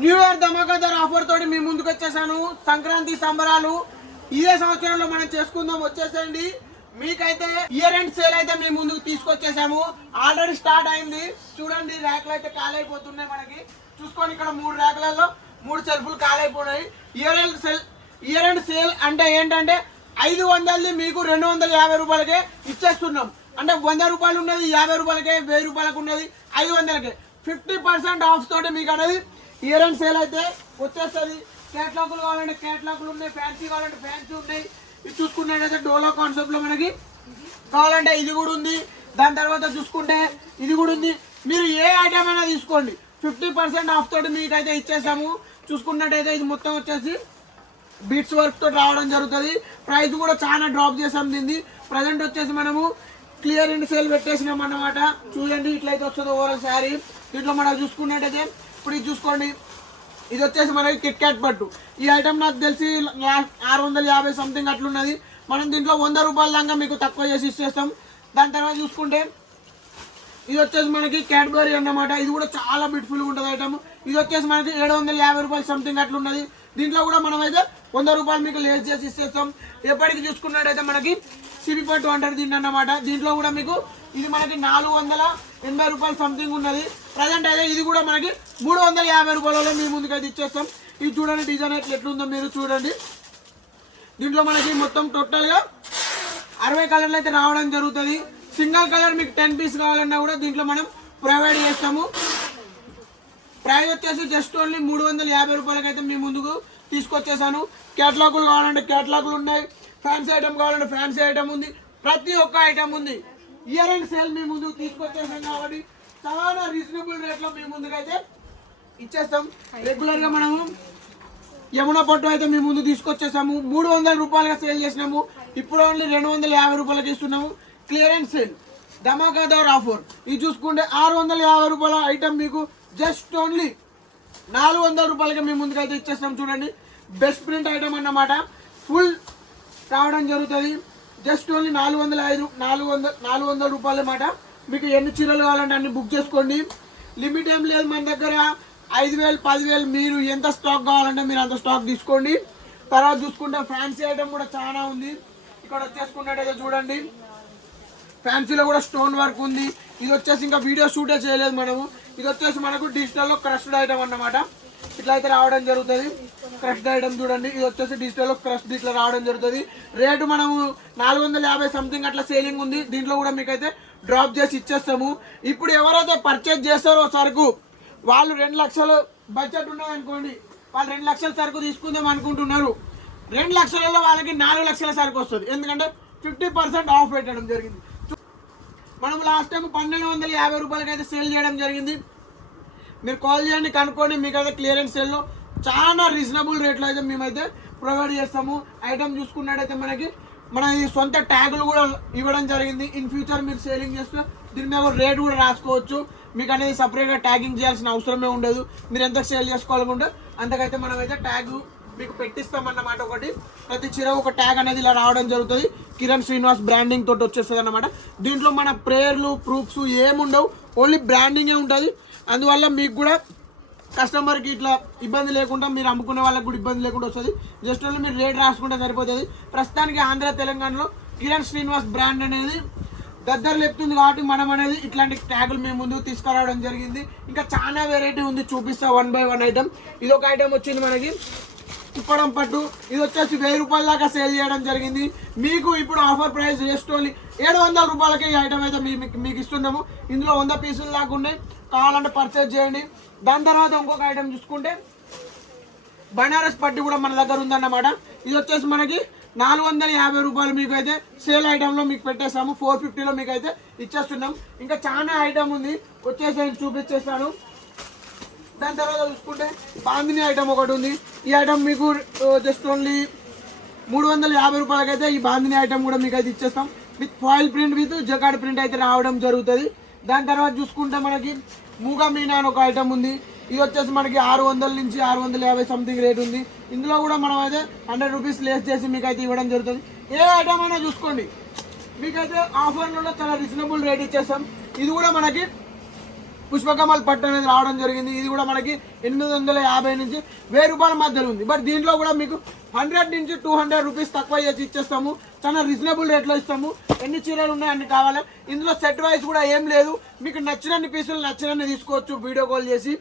New year ధమాకాదార్ offer తోటి మీ ముందుకు వచ్చేసాను. సంక్రాంతి సంబరాలు ఇదే సంవత్సరంలో మనం చేసుకుందాం, వచ్చేసేయండి. మీకైతే ఇయర్ ఎండ్ సేల్ అయితే మీ ముందుకు తీసుకొచ్చేసాము. ఆల్రెడీ స్టార్ట్ అయింది. చూడండి, ర్యాక్లు అయితే ఖాళీ అయిపోతున్నాయి. మనకి చూసుకోండి, ఇక్కడ 3 ర్యాక్లలో 3 సెల్ఫ్లు ఖాళీ అయిపోయినాయి. ఇయర్ ఎండ్ సేల్ అంటే ఏంటంటే 500ది మీకు 250 రూపాయలకే ఇచ్చేస్తున్నాం. అంటే 100 రూపాయలు ఉన్నది 50 రూపాయలకే, 1000 రూపాయలకు ఉన్నది 500కే 50% ఆఫ్ తోటి మీకు అనేది ఇయర్ ఎండ్ సేల్ అయితే వచ్చేస్తుంది. కేటలాగులు కావాలంటే కేటలాగులు ఉన్నాయి, ఫ్యాన్సీ కావాలంటే ఫ్యాన్సీ ఉన్నాయి. ఇది చూసుకున్నట్టయితే డోలో కాన్సెప్ట్ లో మనకి కావాలంటే ఇది కూడా ఉంది. దాని తర్వాత చూసుకుంటే ఇది కూడా ఉంది. మీరు ఏ ఐటమ్ అయినా తీసుకోండి, 50% ఆఫ్ తోటి మీకైతే ఇచ్చేసాము. చూసుకున్నట్టయితే ఇది మొత్తం వచ్చేసి బీట్స్ వర్క్ తోటి రావడం జరుగుతుంది. ప్రైస్ కూడా చాలా డ్రాప్ చేసాం దీన్ని. ప్రజెంట్ వచ్చేసి మనము క్లియర్ అండ్ సేల్ పెట్టేసినాం అన్నమాట. చూడండి, ఇట్లయితే వస్తుంది ఓవరాల్ శారీ. దీంట్లో మనం చూసుకున్నట్టయితే ఇప్పుడు ఇది చూసుకోండి, ఇది వచ్చేసి మనకి కిట్ క్యాట్ పట్టు. ఈ ఐటమ్ నాకు తెలిసి 650 సంథింగ్ అట్లున్నది. మనం దీంట్లో 100 రూపాయల దాకా మీకు తక్కువ చేసి ఇచ్చేస్తాం. దాని తర్వాత చూసుకుంటే ఇది వచ్చేసి మనకి క్యాడ్బరీ అన్నమాట. ఇది కూడా చాలా బ్యూటిఫుల్గా ఉంటుంది ఐటమ్. ఇది వచ్చేసి మనకి 750 రూపాయలు సంథింగ్ అట్లున్నది. దీంట్లో కూడా మనం అయితే 100 రూపాయలు మీకు లేస్ చేసి ఇచ్చేస్తాం. ఎప్పటికి చూసుకున్నట్టయితే మనకి సిబి పట్టు అంటారు దీన్ని అన్నమాట. దీంట్లో కూడా మీకు ఇది మనకి 480 రూపాయలు సంథింగ్ ఉన్నది. ప్రజెంట్ అయితే ఇది కూడా మనకి 350 రూపాయలలో మీ ముందుకైతే ఇచ్చేస్తాం. ఇది చూడండి, డిజైన్ ఎట్లుందో మీరు చూడండి. దీంట్లో మనకి మొత్తం టోటల్గా 60 కలర్లు అయితే రావడం జరుగుతుంది. సింగిల్ కలర్ మీకు 10 పీస్ కావాలన్నా కూడా దీంట్లో మనం ప్రొవైడ్ చేస్తాము. ప్రైస్ వచ్చేసి జస్ట్ ఓన్లీ 350 రూపాయలకి అయితే మీ ముందుకు తీసుకొచ్చేసాను. కేటలాగులు కావాలంటే కేటలాగులు ఉన్నాయి, ఫ్యాన్సీ ఐటమ్ కావాలంటే ఫ్యాన్సీ ఐటమ్ ఉంది, ప్రతి ఒక్క ఐటమ్ ఉంది. ఇయర్ ఎండ్ సేల్ మీ ముందుకు తీసుకొచ్చేసాం కాబట్టి చాలా రీజనబుల్ రేట్లో మీ ముందుకైతే ఇచ్చేస్తాం. రెగ్యులర్గా మనము యమున పట్టు అయితే మీ ముందు తీసుకొచ్చేసాము. 300 రూపాయలుగా సేల్ చేసినాము. ఇప్పుడు ఓన్లీ 250 రూపాయలకి ఇస్తున్నాము. క్లియరెన్స్ సేల్ ధమాకాదార్ ఆఫర్. ఇది చూసుకుంటే 650 రూపాయల ఐటమ్ మీకు జస్ట్ ఓన్లీ 400 రూపాయలకి మీ ముందుకైతే ఇచ్చేస్తాం. చూడండి, బెస్ట్ ప్రింట్ ఐటమ్ అన్నమాట. ఫుల్ రావడం జరుగుతుంది. జస్ట్ ఓన్లీ 400 రూపాయలు అన్నమాట. మీకు ఎన్ని చీరలు కావాలంటే అన్ని బుక్ చేసుకోండి. లిమిట్ ఏం లేదు మన దగ్గర. 5000 10,000 మీరు ఎంత స్టాక్ కావాలంటే మీరు అంత స్టాక్ తీసుకోండి. తర్వాత చూసుకుంటే ఫ్యాన్సీ ఐటమ్ కూడా చాలా ఉంది. ఇక్కడ వచ్చేసుకున్నట్టయితే చూడండి, ఫ్యాన్సీలో కూడా స్టోన్ వర్క్ ఉంది. ఇది వచ్చేసి ఇంకా వీడియో షూటే చేయలేదు మనము. ఇది వచ్చేసి మనకు డిజిటల్లో క్రష్డ్ ఐటమ్ అన్నమాట. ఇట్లా అయితే రావడం జరుగుతుంది. క్రష్డ్ ఐటమ్ చూడండి, ఇది వచ్చేసి డిజిటల్లో క్రష్డ్ ఇట్లా రావడం జరుగుతుంది. రేటు మనము 450 సంథింగ్ అట్లా సేలింగ్ ఉంది. దీంట్లో కూడా మీకైతే డ్రాప్ చేసి ఇచ్చేస్తాము. ఇప్పుడు ఎవరైతే పర్చేజ్ చేస్తారో సరుకు, వాళ్ళు 2 లక్షలు బడ్జెట్ ఉన్నది అనుకోండి, వాళ్ళు 2 లక్షల సరుకు తీసుకుందాం అనుకుంటున్నారు. 2 లక్షలలో వాళ్ళకి 4 లక్షల సరుకు వస్తుంది. ఎందుకంటే 50% ఆఫ్ పెట్టడం జరిగింది. మనం లాస్ట్ టైం 1250 రూపాయలకి అయితే సేల్ చేయడం జరిగింది. మీరు కాల్ చేయండి, కనుక్కోండి. మీకైతే క్లియరెన్స్ సేల్లో చాలా రీజనబుల్ రేట్లో అయితే మేమైతే ప్రొవైడ్ చేస్తాము. ఐటమ్ చూసుకున్నట్టయితే మన ఈ సొంత ట్యాగులు కూడా ఇవ్వడం జరిగింది. ఇన్ ఫ్యూచర్ మీరు సేలింగ్ చేస్తే దీని మీద రేట్ కూడా రాసుకోవచ్చు. మీకు అనేది సపరేట్గా ట్యాగింగ్ చేయాల్సిన అవసరమే ఉండదు. మీరు ఎంత సేల్ చేసుకోవాలనుకుంటే అంతకైతే మనమైతే ట్యాగ్ మీకు పెట్టిస్తామన్నమాట. ఒకటి ప్రతి చీర ఒక ట్యాగ్ అనేది ఇలా రావడం జరుగుతుంది. కిరణ్ శ్రీనివాస్ బ్రాండింగ్ తోటి వచ్చేస్తుంది అన్నమాట. దీంట్లో మన ప్రేయర్లు ప్రూఫ్స్ ఏముండవు, ఓన్లీ బ్రాండింగే ఉంటుంది. అందువల్ల మీకు కూడా కస్టమర్కి ఇట్లా ఇబ్బంది లేకుండా, మీరు అమ్ముకునే వాళ్ళకి కూడా ఇబ్బంది లేకుండా వస్తుంది. జస్ట్ ఓన్లీ మీరు రేట్ రాసుకుంటే సరిపోతుంది. ప్రస్తుతానికి ఆంధ్ర తెలంగాణలో కిరణ్ శ్రీనివాస్ బ్రాండ్ అనేది దగ్గర లేపుతుంది కాబట్టి మనం అనేది ఇట్లాంటి ట్యాగులు మేము ముందుకు తీసుకురావడం జరిగింది. ఇంకా చాలా వెరైటీ ఉంది, చూపిస్తా 1 by 1 ఐటమ్. ఇది ఒక ఐటమ్ వచ్చింది మనకి కుప్పడం పట్టు. ఇది వచ్చేసి 1000 రూపాయల దాకా సేల్ చేయడం జరిగింది. మీకు ఇప్పుడు ఆఫర్ ప్రైస్ జస్ట్ ఓన్లీ 700 రూపాయలకి ఈ ఐటమ్ అయితే మీకు ఇస్తున్నాము. ఇందులో 100 పీసులు దాకా ఉన్నాయి. కావాలంటే పర్చేజ్ చేయండి. దాని తర్వాత ఇంకొక ఐటమ్ చూసుకుంటే బనారస్ పట్టు కూడా మన దగ్గర ఉందన్నమాట. ఇది వచ్చేసి మనకి 450 రూపాయలు మీకు అయితే సేల్ ఐటెంలో మీకు పెట్టేస్తాము. 450లో మీకు అయితే ఇచ్చేస్తున్నాం. ఇంకా చాలా ఐటమ్ ఉంది, వచ్చేసి చూపించేస్తాను. దాని తర్వాత చూసుకుంటే బాందిని ఐటమ్ ఒకటి ఉంది. ఈ ఐటమ్ మీకు జస్ట్ ఓన్లీ 350 రూపాయలకి అయితే ఈ బాందిని ఐటమ్ కూడా మీకు అయితే ఇచ్చేస్తాం. With foil print with jacquard print అయితే రావడం జరుగుతుంది. దాని తర్వాత చూసుకుంటే మనకి మూగా మీనా అని ఒక ఐటమ్ ఉంది. ఇది వచ్చేసి మనకి 600 నుంచి 650 సంథింగ్ రేట్ ఉంది. ఇందులో కూడా మనం అయితే 100 రూపీస్ లేస్ చేసి మీకు అయితే ఇవ్వడం జరుగుతుంది. ఏ ఐటమ్ అయినా చూసుకోండి, మీకైతే ఆఫర్లలో చాలా రీజనబుల్ రేట్ ఇచ్చేస్తాం. ఇది కూడా మనకి పుష్పకమల్ పట్టు అనేది రావడం జరిగింది. ఇది కూడా మనకి 850 నుంచి 1000 రూపాయల మధ్యలో ఉంది. బట్ దీంట్లో కూడా మీకు 100 నుంచి 200 రూపీస్ తక్కువ చేసి ఇచ్చేస్తాము. చాలా రీజనబుల్ రేట్లో ఇస్తాము. ఎన్ని చీరలు ఉన్నాయి అన్ని కావాలి. ఇందులో సెట్ వైజ్ కూడా ఏం లేదు, మీకు నచ్చినన్ని పీసులు నచ్చినన్ని తీసుకోవచ్చు వీడియో కాల్ చేసి.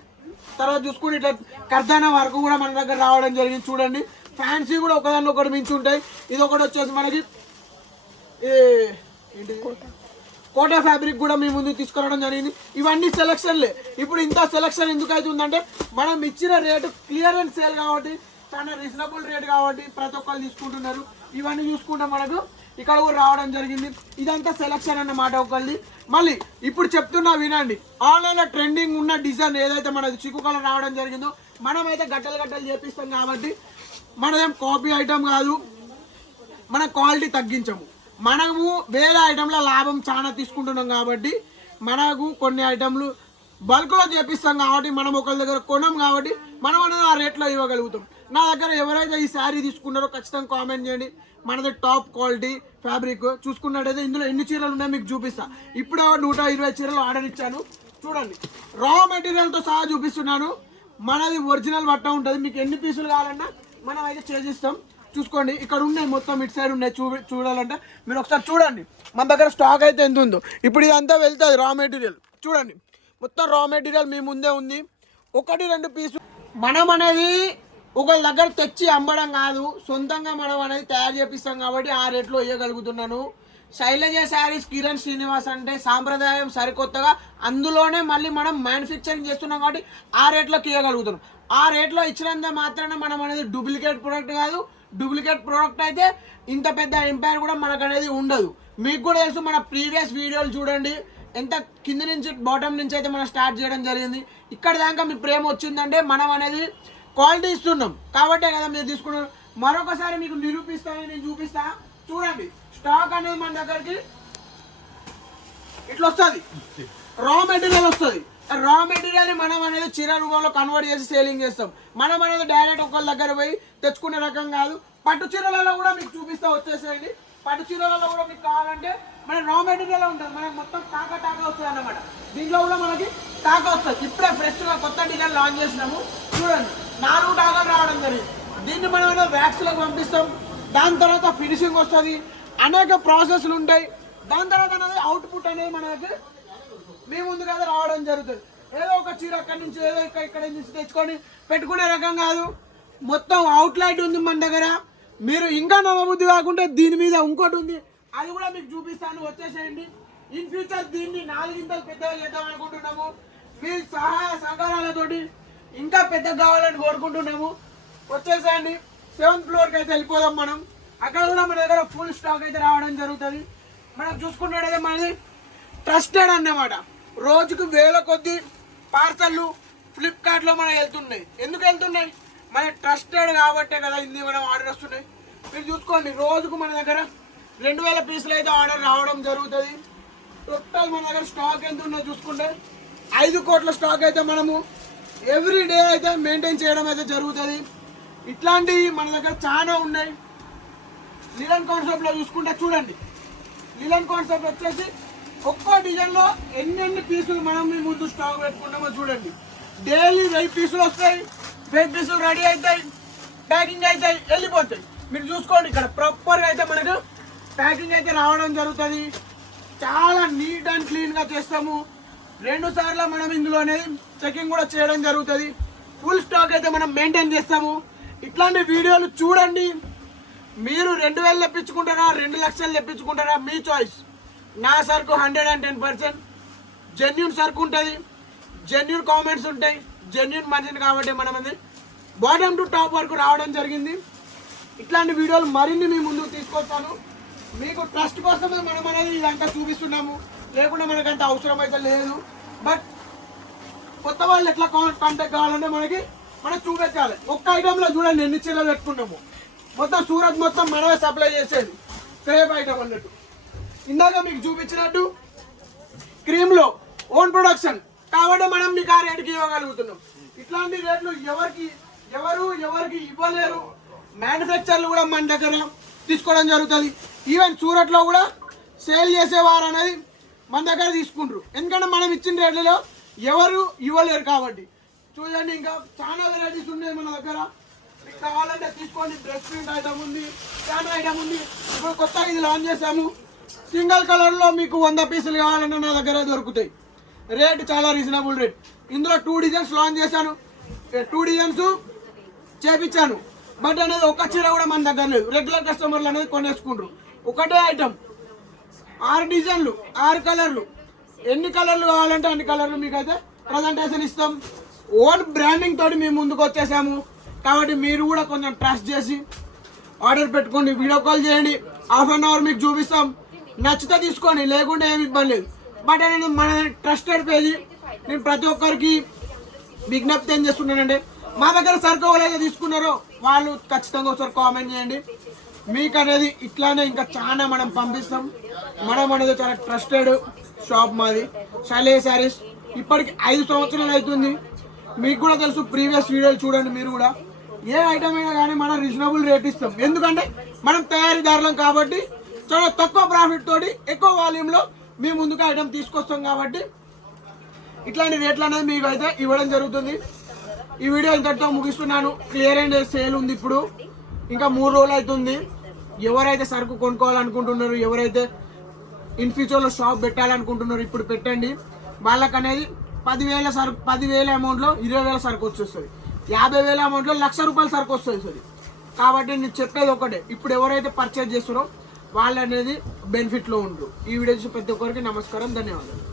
తర్వాత చూసుకుని ఇట్లా కర్దానా వరకు కూడా మన దగ్గర రావడం జరిగింది. చూడండి ఫ్యాన్సీ కూడా ఒకదాన్ని ఒకటి మించి ఉంటాయి. ఇది ఒకటి వచ్చేసి మనకి ఏంటి కోటా ఫ్యాబ్రిక్ కూడా మీ ముందు తీసుకురావడం జరిగింది. ఇవన్నీ సెలక్షన్లే. ఇప్పుడు ఇంత సెలక్షన్ ఎందుకు అవుతుందంటే మనం ఇచ్చిన రేటు క్లియరెన్స్ సేల్ కాబట్టి, చాలా రీజనబుల్ రేట్ కాబట్టి ప్రతి ఒక్కరు తీసుకుంటున్నారు. ఇవన్నీ చూసుకుంటే మనకు ఇక్కడ కూడా రావడం జరిగింది. ఇదంతా సెలక్షన్ అన్నమాట ఒకళ్ళది. మళ్ళీ ఇప్పుడు చెప్తున్నా వినండి, ఆన్లైన్లో ట్రెండింగ్ ఉన్న డిజైన్ ఏదైతే మనది చిక్కు కలర్ రావడం జరిగిందో మనమైతే గట్టలు గట్టలు చేపిస్తాం కాబట్టి మనదేం కాపీ ఐటమ్ కాదు, మన క్వాలిటీ తగ్గించము. మనము వేరే ఐటెంలో లాభం చాలా తీసుకుంటున్నాం కాబట్టి మనకు కొన్ని ఐటెంలు బల్క్లో చేపిస్తాం కాబట్టి మనం ఒకరి దగ్గర కొనం కాబట్టి మనం అనేది ఆ రేట్లో ఇవ్వగలుగుతాం. నా దగ్గర ఎవరైతే ఈ శారీ తీసుకున్నారో ఖచ్చితంగా కామెంట్ చేయండి. మనది టాప్ క్వాలిటీ ఫ్యాబ్రిక్. చూసుకున్నట్టయితే ఇందులో ఎన్ని చీరలు ఉన్నాయో మీకు చూపిస్తా. ఇప్పుడు 120 చీరలు ఆర్డర్ ఇచ్చాను. చూడండి రా మెటీరియల్తో సహా చూపిస్తున్నాను. మనది ఒరిజినల్ బట్ట ఉంటుంది. మీకు ఎన్ని పీసులు కావాలన్నా మనం అయితే చేసిస్తాం. చూసుకోండి ఇక్కడ ఉన్నాయి మొత్తం ఇటు సైడ్ ఉన్నాయి. చూడాలంటే మీరు ఒకసారి చూడండి మన దగ్గర స్టాక్ అయితే ఎంత ఉందో. ఇప్పుడు ఇదంతా వెళ్తుంది రా మెటీరియల్. చూడండి మొత్తం రా మెటీరియల్ మీ ముందే ఉంది. 1-2 పీసు మనం అనేది ఒకళ్ళ దగ్గర తెచ్చి అమ్మడం కాదు, సొంతంగా మనం అనేది తయారు చేపిస్తాం కాబట్టి ఆ రేట్లో ఇవ్వగలుగుతున్నాను. శైలజ శారీస్ కిరణ్ శ్రీనివాస్ అంటే సాంప్రదాయం సరికొత్తగా, అందులోనే మళ్ళీ మనం మ్యానుఫ్యాక్చరింగ్ చేస్తున్నాం కాబట్టి ఆ రేట్లోకి ఇవ్వగలుగుతున్నాం. ఆ రేట్లో ఇచ్చినంత మాత్రాన మనం అనేది డూప్లికేట్ ప్రోడక్ట్ కాదు. డూప్లికేట్ ప్రోడక్ట్ అయితే ఇంత పెద్ద ఎంపైర్ కూడా మనకు అనేది ఉండదు. మీకు కూడా తెలుసు, మన ప్రీవియస్ వీడియోలు చూడండి ఎంత కింద నుంచి బాటమ్ నుంచి అయితే మనం స్టార్ట్ చేయడం జరిగింది. ఇక్కడ దాకా మీ ప్రేమ వచ్చిందంటే మనం అనేది క్వాలిటీ ఇస్తున్నాం కాబట్టే కదా మీరు తీసుకున్నారు. మరొకసారి మీకు నిరూపిస్తాను, నేను చూపిస్తా. చూడండి స్టాక్ అనేది మన దగ్గరికి ఇట్లా వస్తుంది, రా మెటీరియల్ వస్తుంది. రా మెటీరియల్ని మనం అనేది చీర రూపంలో కన్వర్ట్ చేసి సేలింగ్ చేస్తాం. మనం అనేది డైరెక్ట్ ఒకళ్ళ దగ్గర పోయి తెచ్చుకునే రకం కాదు. పట్టు చీరలలో కూడా మీకు చూపిస్తా, వచ్చేసేయండి. పట్టు చీరలలో కూడా మీకు కావాలంటే మన రా మెటీరియల్ ఉంటుంది. మనకి మొత్తం టాకా వస్తుంది అన్నమాట. దీంట్లో కూడా మనకి టాకా వస్తుంది. ఇప్పుడే ఫ్రెష్గా కొత్త డిజైన్ లాంచ్ చేసినాము. చూడండి 4 టాకాలు రావడం జరిగింది. దీన్ని మనం ఏదో వ్యాక్స్లోకి పంపిస్తాం. దాని తర్వాత ఫినిషింగ్ వస్తుంది, అనేక ప్రాసెస్లు ఉంటాయి. దాని తర్వాత అనేది అవుట్పుట్ అనేది మన దగ్గర మీ ముందు కదా రావడం జరుగుతుంది. ఏదో ఒక చీర అక్కడి నుంచి ఏదో ఇక్కడ నుంచి తెచ్చుకొని పెట్టుకునే రకం కాదు. మొత్తం అవుట్లైట్ ఉంది మన దగ్గర. మీరు ఇంకా నమ్మబుద్ధి కాకుంటే దీని మీద ఇంకోటి ఉంది, అది కూడా మీకు చూపిస్తాను. వచ్చేసేయండి. ఇన్ ఫ్యూచర్ దీన్ని 4 ఇంతలు పెద్దగా చేద్దాం అనుకుంటున్నాము. మీ సహాయ సహకారాలతోటి ఇంకా పెద్దగా కావాలని కోరుకుంటున్నాము. వచ్చేసేయండి. 7th ఫ్లోర్కి అయితే వెళ్ళిపోదాం మనం. అక్కడ కూడా మన దగ్గర ఫుల్ స్టాక్ అయితే రావడం జరుగుతుంది. మనం చూసుకున్నట్టయితే మనది ట్రస్టెడ్ అన్నమాట. రోజుకు 1000 కొద్ది పార్సళ్ళు ఫ్లిప్కార్ట్లో మనకు వెళ్తున్నాయి. ఎందుకు వెళ్తున్నాయి? మన ట్రస్టెడ్ కాబట్టే కదా ఇన్ని మనం ఆర్డర్ వస్తున్నాయి. మీరు చూసుకోండి రోజుకు మన దగ్గర 2000 పీసులు అయితే ఆర్డర్ రావడం జరుగుతుంది. టోటల్ మన దగ్గర స్టాక్ ఎంత ఉందో చూసుకుంటే 5 కోట్ల స్టాక్ అయితే మనము ఎవ్రీ డే అయితే మెయింటైన్ చేయడం అయితే జరుగుతుంది. ఇట్లాంటివి మన దగ్గర చాలా ఉన్నాయి. లిలన్ కాన్సెప్ట్లో చూసుకుంటే చూడండి, లిలన్ కాన్సెప్ట్ వచ్చేసి ఒక్కో డిజైన్లో ఎన్ని పీసులు మనం మీ ముందు స్టాక్ పెట్టుకుంటామో చూడండి. డైలీ 1000 పీసులు వస్తాయి, 1000 పీసులు రెడీ అవుతాయి, ప్యాకింగ్ అవుతాయి, వెళ్ళిపోతాయి. మీరు చూసుకోండి ఇక్కడ ప్రాపర్గా అయితే మనకు ప్యాకింగ్ అయితే రావడం జరుగుతుంది. చాలా నీట్ అండ్ క్లీన్గా చేస్తాము. 2 సార్లు మనం ఇందులోనే చెకింగ్ కూడా చేయడం జరుగుతుంది. ఫుల్ స్టాక్ అయితే మనం మెయింటైన్ చేస్తాము. ఇట్లాంటి వీడియోలు చూడండి. మీరు 2000 తెప్పించుకుంటారా 2 లక్షలు తెప్పించుకుంటారా మీ చాయిస్. నా సరుకు 110% జెన్యూన్ సరుకు ఉంటుంది, జెన్యూన్ కామెంట్స్ ఉంటాయి, జెన్యూన్ మనిషిని కాబట్టి మనం అది బాటమ్ టు టాప్ వరకు రావడం జరిగింది. ఇట్లాంటి వీడియోలు మరిన్ని మీ ముందుకు తీసుకొస్తాను. మీకు ట్రస్ట్ కోసమే మనం అనేది ఇదంతా చూపిస్తున్నాము, లేకుండా మనకు అంత అవసరం అయితే లేదు. బట్ కొత్త వాళ్ళు ఎట్లా కాంటాక్ట్ కావాలంటే మనం చూపించాలి. ఒక్క ఐటెంలో చూడండి ఎన్ని చీరలు పెట్టుకున్నాము. మొత్తం సూరత్ మొత్తం మనమే సప్లై చేసేది క్రేప్ ఐటమ్ అన్నట్టు. ఇందాక మీకు చూపించినట్టు క్రీమ్లో ఓన్ ప్రొడక్షన్ కాబట్టి మనం మీకు ఆ రేటుకి ఇవ్వగలుగుతున్నాం. ఇట్లాంటి రేట్లు ఎవరికి ఇవ్వలేరు. మ్యానుఫ్యాక్చర్లు కూడా మన దగ్గర తీసుకోవడం జరుగుతుంది. ఈవెన్ సూరత్లో కూడా సేల్ చేసేవారు అనేది మన దగ్గర తీసుకుంటారు. ఎందుకంటే మనం ఇచ్చిన రేట్లలో ఎవరు ఇవ్వలేరు కాబట్టి చూడండి. ఇంకా చాలా వెరైటీస్ ఉన్నాయి మన దగ్గర. మీకు కావాలంటే తీసుకోండి. డ్రెస్ ప్రింట్ ఐటమ్ ఉంది, ఫ్యాన్ ఐటమ్ ఉంది. ఇప్పుడు కొత్తగా ఇది లాంచ్ చేసాము. సింగిల్ కలర్లో మీకు 100 పీసులు కావాలన్నా నా దగ్గర దొరుకుతాయి. రేట్ చాలా రీజనబుల్ రేట్. ఇందులో 2 డిజైన్స్ లాంచ్ చేశాను. 2 డిజైన్స్ చేపించాను. బట్ అనేది ఒక్క చీర కూడా మన దగ్గర లేదు. రెగ్యులర్ కస్టమర్లు అనేది కొనేసుకుంటారు. ఒకటే ఐటమ్ 6 డిజైన్లు 6 కలర్లు. ఎన్ని కలర్లు కావాలంటే అన్ని కలర్లు మీకైతే ప్రజెంటేషన్ ఇస్తాం. ఓన్ బ్రాండింగ్ తోటి మేము ముందుకు వచ్చేసాము. కాబట్టి మీరు కూడా కొంచెం ట్రస్ట్ చేసి ఆర్డర్ పెట్టుకోండి. వీడియో కాల్ చేయండి. హాఫ్ అన్ అవర్ మీకు చూపిస్తాం. నచ్చితే తీసుకోండి, లేకుంటే ఏమి ఇబ్బంది లేదు. బట్ అనేది మన ట్రస్టెడ్ పేజీ. నేను ప్రతి ఒక్కరికి విజ్ఞప్తి ఏం చేస్తున్నానంటే, మా దగ్గర సరుకు ఎవరైతే తీసుకున్నారో వాళ్ళు ఖచ్చితంగా ఒకసారి కామెంట్ చేయండి. మీకు అనేది ఇట్లానే ఇంకా చాలా మనం పంపిస్తాం. మనం అనేది చాలా ట్రస్టెడ్ షాప్ మాది, శైలేష్ శారీస్. ఇప్పటికి 5 సంవత్సరాలు అవుతుంది. మీకు కూడా తెలుసు, ప్రీవియస్ వీడియోలు చూడండి మీరు కూడా. ఏ ఐటమ్ అయినా కానీ మనం రీజనబుల్ రేట్ ఇస్తాం. ఎందుకంటే మనం తయారీదారులం కాబట్టి చాలా తక్కువ ప్రాఫిట్ తోటి ఎక్కువ వాల్యూమ్లో మీ ముందుకు ఐటమ్ తీసుకొస్తాం. కాబట్టి ఇట్లాంటి రేట్లు అనేది మీకు అయితే ఇవ్వడం జరుగుతుంది. ఈ వీడియో ఇంతటితో ముగిస్తున్నాను. క్లియర్ అండ్ సేల్ ఉంది. ఇప్పుడు ఇంకా 3 రోజులు అవుతుంది. ఎవరైతే సరుకు కొనుక్కోవాలనుకుంటున్నారు, ఎవరైతే ఇన్ ఫ్యూచర్లో షాప్ పెట్టాలనుకుంటున్నారు, ఇప్పుడు పెట్టండి. వాళ్ళకి అనేది 10,000 సరుకు, 10,000 అమౌంట్లో 20,000 సరుకు వచ్చేస్తుంది. 50,000 అమౌంట్లో 1,00,000 రూపాయల సరుకు వస్తుంది. కాబట్టి నేను చెప్పేది ఒకటే, ఇప్పుడు ఎవరైతే పర్చేజ్ చేస్తారో వాళ్ళు అనేది బెనిఫిట్లో ఉంటారు. ఈ వీడియో చూసి ప్రతి ఒక్కరికి నమస్కారం, ధన్యవాదాలు.